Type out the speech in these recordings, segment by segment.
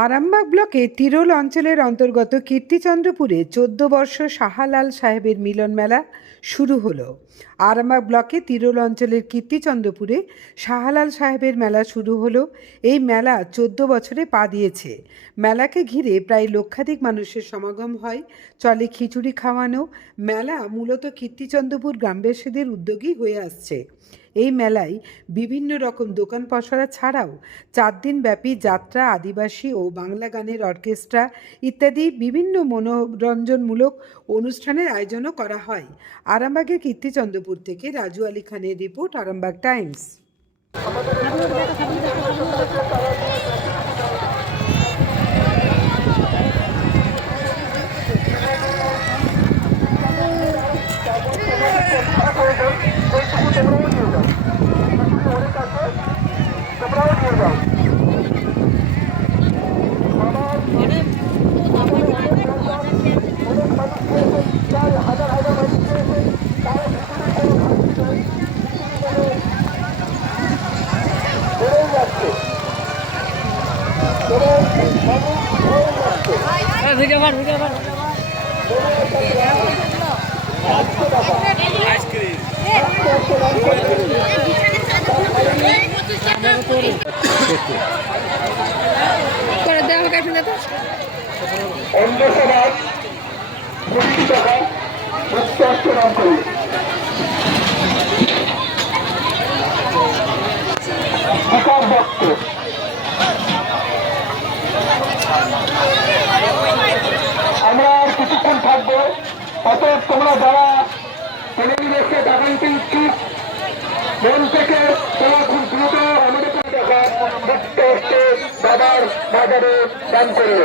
আরামবাগ ব্লকে তিরোল অঞ্চলের অন্তর্গত কীর্তিচন্দ্রপুরে চোদ্দ বর্ষ শাহালাল সাহেবের মিলন মেলা শুরু হলো। আরামবাগ ব্লকে তিরোল অঞ্চলের কীর্তিচন্দ্রপুরে শাহালাল সাহেবের মেলা শুরু হলো। এই মেলা চোদ্দ বছরে পা দিয়েছে। মেলাকে ঘিরে প্রায় লক্ষাধিক মানুষের সমাগম হয়। চলে খিচুড়ি খাওয়ানো। মেলা মূলত কীর্তিচন্দ্রপুর গ্রামবাসীদের উদ্যোগী হয়ে আসছে। এই মেলায় বিভিন্ন রকম দোকান পসরা ছাড়াও চার দিন ব্যাপী যাত্রা, আদিবাসী ও বাংলা গানের অর্কেস্ট্রা ইত্যাদি বিভিন্ন মনোরঞ্জনমূলক অনুষ্ঠানের আয়োজনও করা হয়। আরামবাগের কীর্তিচন্দ্রপুর থেকে রাজু আলী খানের রিপোর্ট, আরামবাগ টাইমস ভিডিও কর ভিডিও কর করে দেওয়া হোক একসাথে তো অন্ধসমাজ মুক্তি টাকা প্রত্যাস্ত নাম করল বিকাশ দত্ত আমরা কিছুক্ষণ থাকব। অতএব তোমরা যারা টাকা নিতে ইচ্ছুক মন থেকে তোমরা খুব দ্রুত আমাদের টাকা মুক্ত হচ্ছে বাবার বাজারে দান করবে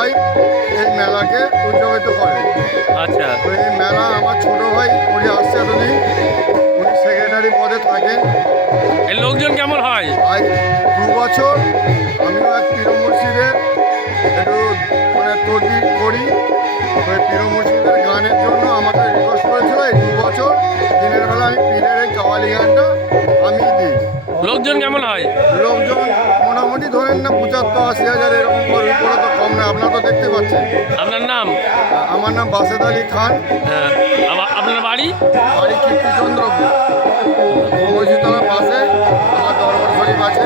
ভাই এই মেলাকে উদযাপিত করে। আচ্ছা। তো এই মেলা আমার ছোট ভাই করে আসছে এতদিন উনি সেক্রেটারি পদে থাকেন। এই লোকজন কেমন হয়? আজ দু বছর আমিও এক পীর মুর্শিদের একটু মানে তৈরি করি। তো এই পীর মুর্শিদের গানের জন্য আমাকে রিকোয়েস্ট করেছিল। এই দু বছর দিনের বেলা আমি পীরের এই কাওয়ালি গানটা আমি দিই। লোকজন কেমন হয়? লোকজন মোটামুটি ধরেন না পঁচাত্তর আশি হাজার এরকম করে তো আপনারা তো দেখতে পাচ্ছেন। আপনার নাম? আমার নাম বাসেদ আলী খান। হ্যাঁ, আপনার বাড়ি? বাড়ি কীর্তিচন্দ্রপুর। মসজিদতলার পাশে আমার দরবার শরীফ আছে।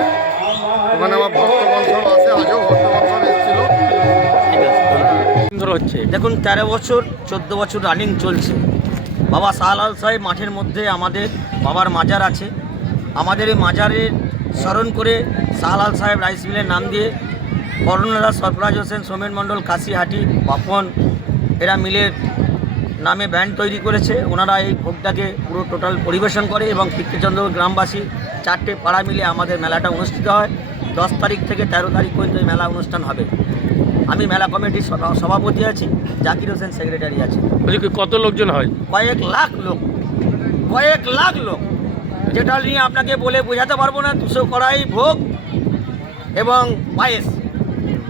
ওখানে আমার ভক্তগণ সব আছে আজও ভক্তগণ সব এসেছিল। ঠিক আছে ধরে হচ্ছে। দেখুন তেরো বছর চোদ্দ বছর রানিং চলছে। বাবা শাহলাল সাহেব মাঠের মধ্যে আমাদের বাবার মাজার আছে। আমাদের এই মাজারের স্মরণ করে শাহলাল সাহেব রাইস মিলের নাম দিয়ে করুণারা সরফরাজ হোসেন সোমেন মণ্ডল কাশিহাটি বাপন এরা মিলের নামে ব্যান্ড তৈরি করেছে। ওনারা এই ভোগটাকে পুরো টোটাল পরিবেশন করে এবং কীর্তিচন্দ্র গ্রামবাসী চারটে পাড়া মিলে আমাদের মেলাটা অনুষ্ঠিত হয়। দশ তারিখ থেকে তেরো তারিখ পর্যন্ত এই মেলা অনুষ্ঠান হবে। আমি মেলা কমিটির সভা- সভাপতি আছি জাকির হোসেন সেক্রেটারি আছে। কত লোকজন হয়? কয়েক লাখ লোক। কয়েক লাখ লোক। যেটা নিয়ে আপনাকে বলে বোঝাতে পারব না দুশো কড়াই ভোগ এবং পায়েস।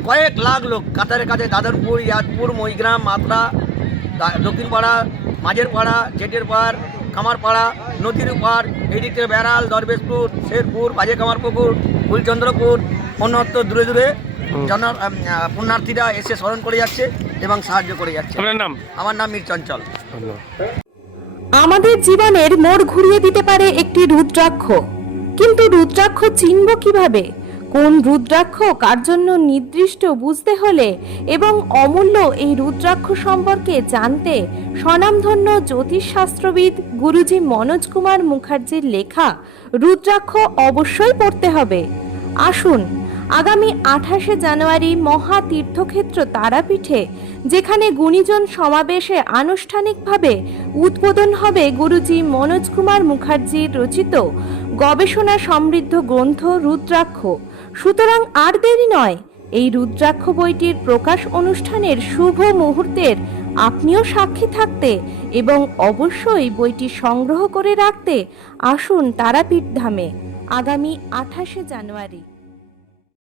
কয়েক লাখ লোক কাতারে কাছে দাদরপুর ইয়াদপুর মহিগ্রাম মাতরা দক্ষিণপাড়া মাঝের পাড়া জেটের পাড় কামারপাড়া নদীর পাড় এইদিক থেকে বেড়াল দরবেশপুর শেরপুর বাজে কামারপুকুর ফুলচন্দ্রপুর অন্যত্র দূরে দূরে জন পুণ্যার্থীরা এসে স্মরণ করে যাচ্ছে এবং সাহায্য করে যাচ্ছে। আপনার নাম? আমার নাম মীর চঞ্চল। আমাদের জীবনের মোড় ঘুরিয়ে দিতে পারে একটি রুদ্রাক্ষ। কিন্তু রুদ্রাক্ষ চিনব কীভাবে? কোন রুদ্রাক্ষ কার জন্য নির্দিষ্ট বুঝতে হলে এবং অমূল্য এই রুদ্রাক্ষ সম্পর্কে জানতে স্বনামধন্য জ্যোতিষশাস্ত্রবিদ গুরুজি মনোজ কুমার মুখার্জির লেখা রুদ্রাক্ষ অবশ্যই পড়তে হবে। আসুন, আগামী আঠাশে জানুয়ারি মহা তীর্থক্ষেত্র তারাপীঠে, যেখানে গুণীজন সমাবেশে আনুষ্ঠানিকভাবে উদ্বোধন হবে গুরুজি মনোজ কুমার মুখার্জির রচিত গবেষণা সমৃদ্ধ গ্রন্থ রুদ্রাক্ষ। সুতরাং আর দেরি নয়। এই রুদ্রাক্ষ বইটির প্রকাশ অনুষ্ঠানের শুভ মুহূর্তের আপনিও সাক্ষী থাকতে এবং অবশ্যই বইটি সংগ্রহ করে রাখতে আসুন তারাপীঠ ধামে। আগামী আঠাশে জানুয়ারি।